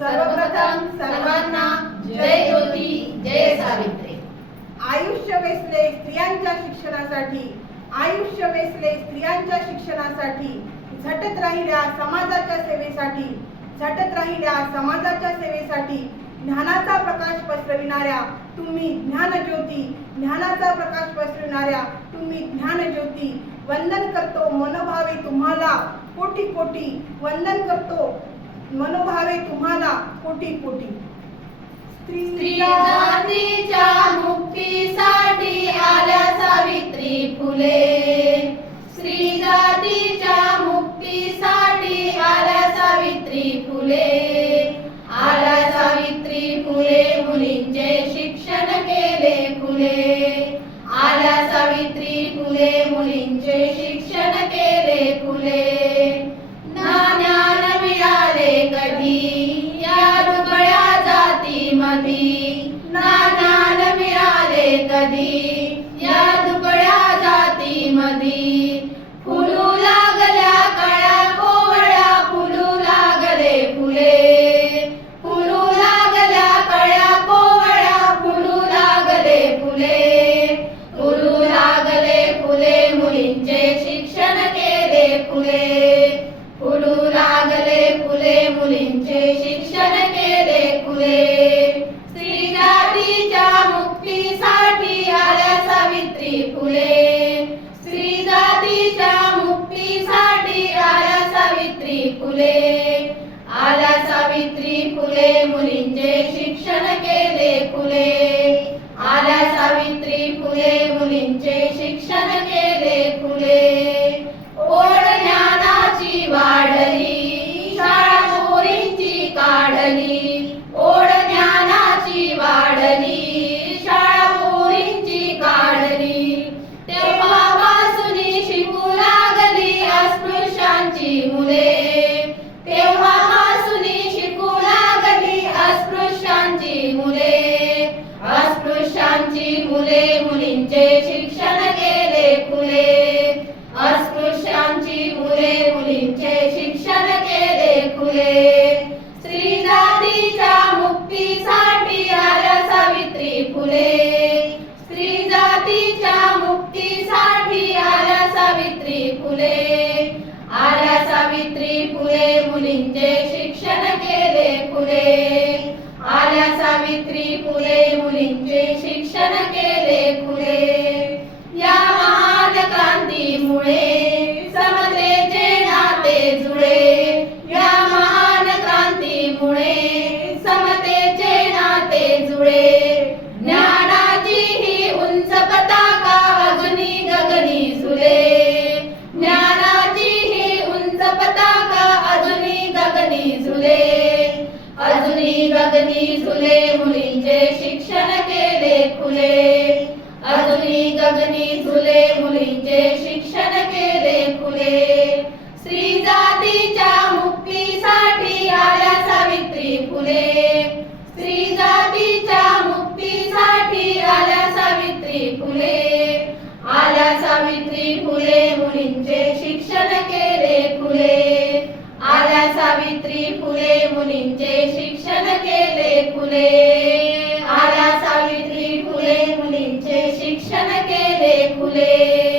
सर्वप्रथम सर्वांना जय ज्योती जय सावित्री. आयुष्य वेसले स्त्रियांच्या शिक्षणासाठी आयुष्य वेसले स्त्रियांच्या शिक्षणासाठी झटत राहिल्या समाजाच्या सेवेसाठी झटत राहिल्या समाजाच्या सेवेसाठी ज्ञानाचा प्रकाश पसरविणाऱ्या तुम्ही ज्ञानज्योती ज्ञानाचा प्रकाश पसरविणाऱ्या तुम्ही ज्ञानज्योती वंदन करतो मनोभावे तुम्हाला कोटी कोटी वंदन करतो. मनभावे तुम्हाला कोटी कोटी स्त्री जातीच्या मुक्तीसाठी आल्या सावित्री फुले. स्त्री जातीच्या मुक्तीसाठी आल्या सावित्री फुले. आल्या सावित्री फुले मुलींचे शिक्षण केले फुले. कधी या दुबळ्या जाती मधी फुलू लागल्या कळ्या कोवळ्या फुलू लागले फुले. फुलू लागल्या कळ्या कोवळ्या फुलू लागले फुले. फुलू लागले फुले मुलींचे शिक्षण केले फुले. फुलू लागले फुले मुलींचे शिक्षण केले फुले. स्त्री जातीच्या मुक्तीसाठी मुले मुलींचे शिक्षण केले खुले अस्पृश्यांची मुले मुलींचे शिक्षण केले खुले स्त्री जातीच्या मुक्तीसाठी आल्या सावित्री फुले. स्त्री जातीच्या मुक्तीसाठी आल्या सावित्री फुले. आल्या सावित्री फुले मुलींचे अजूनी गगनी मुलींचे शिक्षण केले खुले ফুলে